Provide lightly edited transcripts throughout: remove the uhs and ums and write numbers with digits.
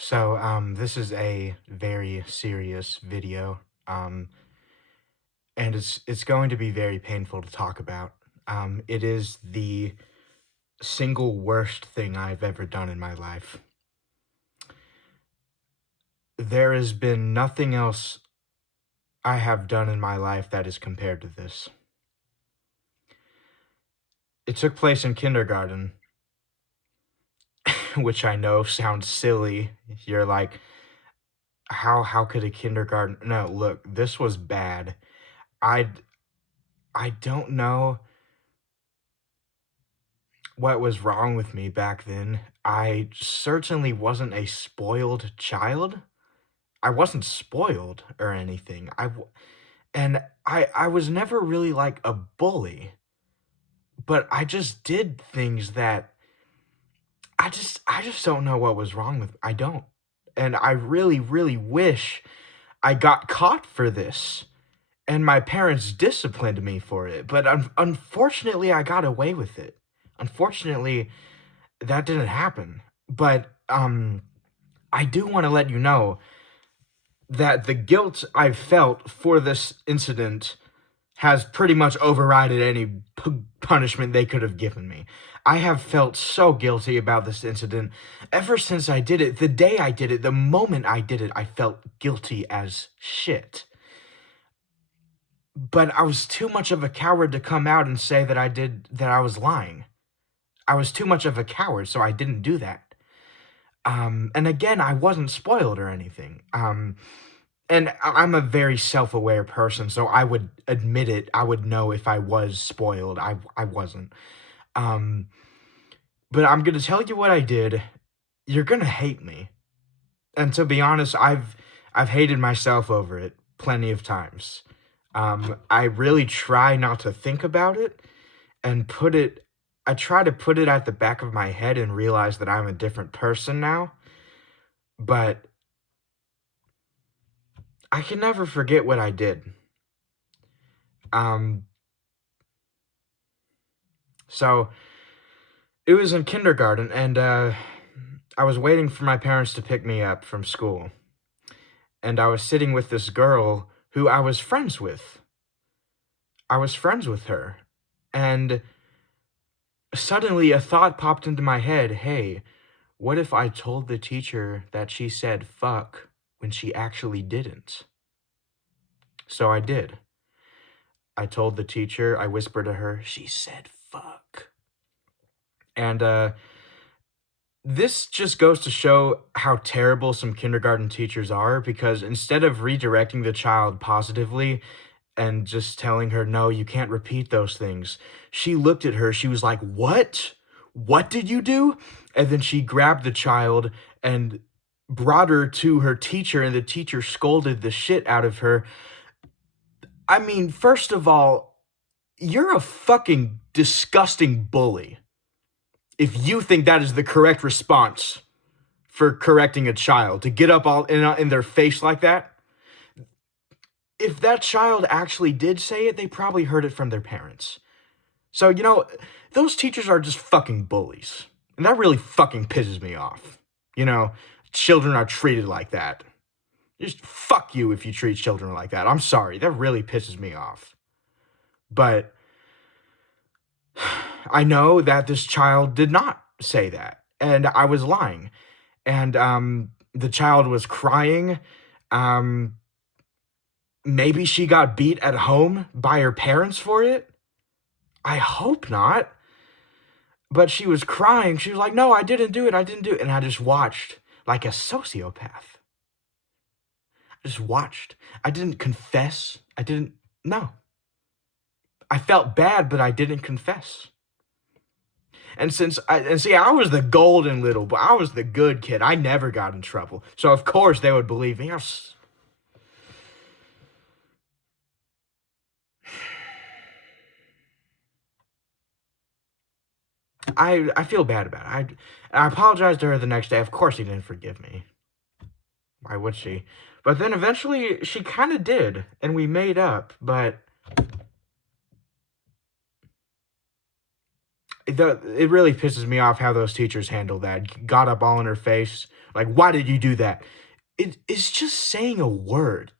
This is a very serious video, and it's going to be very painful to talk about. It is the single worst thing I've ever done in my life. There has been nothing else I have done in my life that is compared to this. It took place in kindergarten, which I know sounds silly. You're like, how could a kindergarten? No, look, this was bad. I I don't know what was wrong with me back then. I certainly wasn't a spoiled child. I wasn't spoiled or anything. I was never really like a bully, but I just did things that I just don't know what was wrong with I don't. And I really, really wish I got caught for this and my parents disciplined me for it, but unfortunately I got away with it. Unfortunately, that didn't happen. But I do wanna let you know that the guilt I felt for this incident has pretty much overridden any punishment they could have given me. I have felt so guilty about this incident ever since I did it. The day I did it, the moment I did it, I felt guilty as shit. But I was too much of a coward to come out and say that I was lying. I was too much of a coward, so I didn't do that. And again, I wasn't spoiled or anything. And I'm a very self-aware person, so I would admit it. I would know if I was spoiled. I wasn't. Um, but I'm gonna tell you what I did. You're gonna hate me. And to be honest, I've hated myself over it plenty of times. I really try not to think about it and put it I try to put it at the back of my head and realize that I'm a different person now, but I can never forget what I did. Um, so it was in kindergarten, and I was waiting for my parents to pick me up from school, and I was sitting with this girl who I was friends with. I was friends with her, and suddenly a thought popped into my head. Hey, what if I told the teacher that she said fuck when she actually didn't? So I did. I told the teacher, I whispered to her, she said fuck. And this just goes to show how terrible some kindergarten teachers are, because instead of redirecting the child positively and just telling her, no, you can't repeat those things, she looked at her. She was like, what? What did you do? And then she grabbed the child and brought her to her teacher, and the teacher scolded the shit out of her. I mean, first of all, you're a fucking disgusting bully if you think that is the correct response for correcting a child, to get up all in their face like that. If that child actually did say it, they probably heard it from their parents. So, those teachers are just fucking bullies. And that really fucking pisses me off. You know, children are treated like that. Just fuck you if you treat children like that. I'm sorry. That really pisses me off. But I know that this child did not say that, and I was lying. And the child was crying. Um, Maybe she got beat at home by her parents for it. I hope not. But she was crying. She was like, "No, I didn't do it. I didn't do it." And I just watched like a sociopath. I just watched. I didn't confess. I didn't. No. I felt bad, but I didn't confess. I was the golden little boy. I was the good kid. I never got in trouble. So of course they would believe me. I feel bad about it. I apologized to her the next day. Of course, she didn't forgive me. Why would she? But then eventually she kind of did, and we made up. But It really pisses me off how those teachers handled that. Got up all in her face, like, "Why did you do that?" It's just saying a word.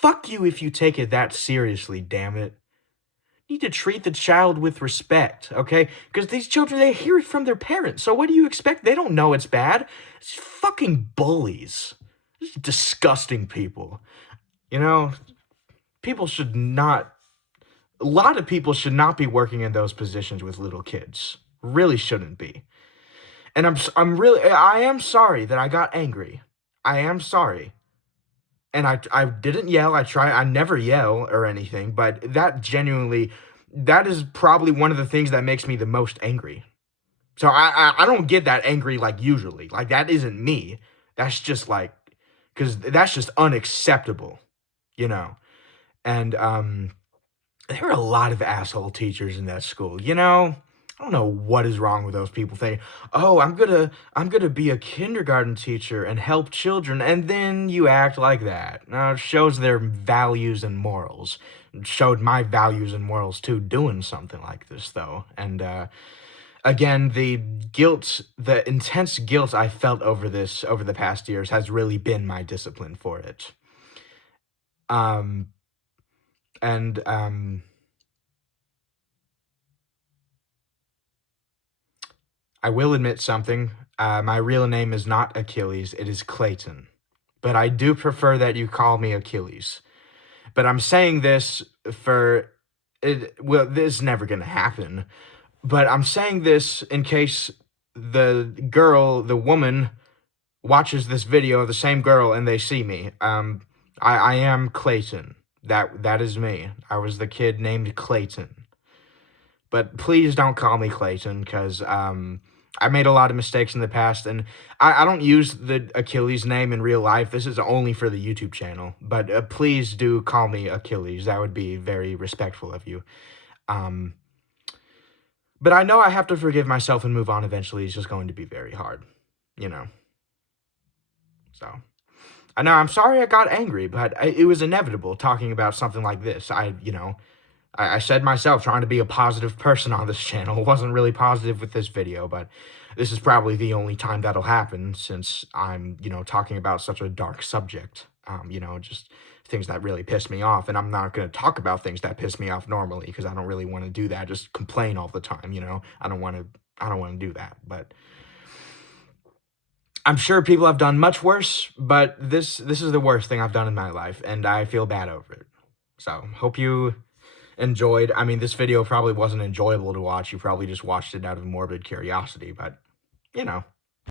Fuck you if you take it that seriously, damn it. You need to treat the child with respect, okay? Because these children, they hear it from their parents. So what do you expect? They don't know it's bad. It's fucking bullies. Just disgusting people. You know, people should not a lot of people should not be working in those positions with little kids. Really shouldn't be. And I am sorry that I got angry. I am sorry. And I didn't yell. I never yell or anything, but that is probably one of the things that makes me the most angry. So I don't get that angry like usually. Like that isn't me. That's just like cuz that's just unacceptable, you know. And there were a lot of asshole teachers in that school, you know? I don't know what is wrong with those people thinking, "Oh, I'm gonna be a kindergarten teacher and help children," and then you act like that. Now, it shows their values and morals. It showed my values and morals too doing something like this, though, and, again, the intense guilt I felt over this over the past years has really been my discipline for it. Um, and, I will admit something. My real name is not Achilles, it is Clayton. But I do prefer that you call me Achilles. But I'm saying this for well, this is never gonna happen. But I'm saying this in case the woman watches this video, the same girl, and they see me. I am Clayton. That is me. I was the kid named Clayton. But please don't call me Clayton because I made a lot of mistakes in the past, and I don't use the Achilles name in real life. This is only for the YouTube channel. But please do call me Achilles. That would be very respectful of you. Um, but I know I have to forgive myself and move on eventually. It's just going to be very hard, you know. So I know I'm sorry I got angry, but it was inevitable talking about something like this. I said myself trying to be a positive person on this channel. Wasn't really positive with this video, but this is probably the only time that'll happen since I'm, talking about such a dark subject. Just things that really piss me off. And I'm not going to talk about things that piss me off normally because I don't really want to do that. Just complain all the time, I don't want to do that. But I'm sure people have done much worse, but this is the worst thing I've done in my life, and I feel bad over it. So, hope you enjoyed. I mean, this video probably wasn't enjoyable to watch. You probably just watched it out of morbid curiosity, but, you know.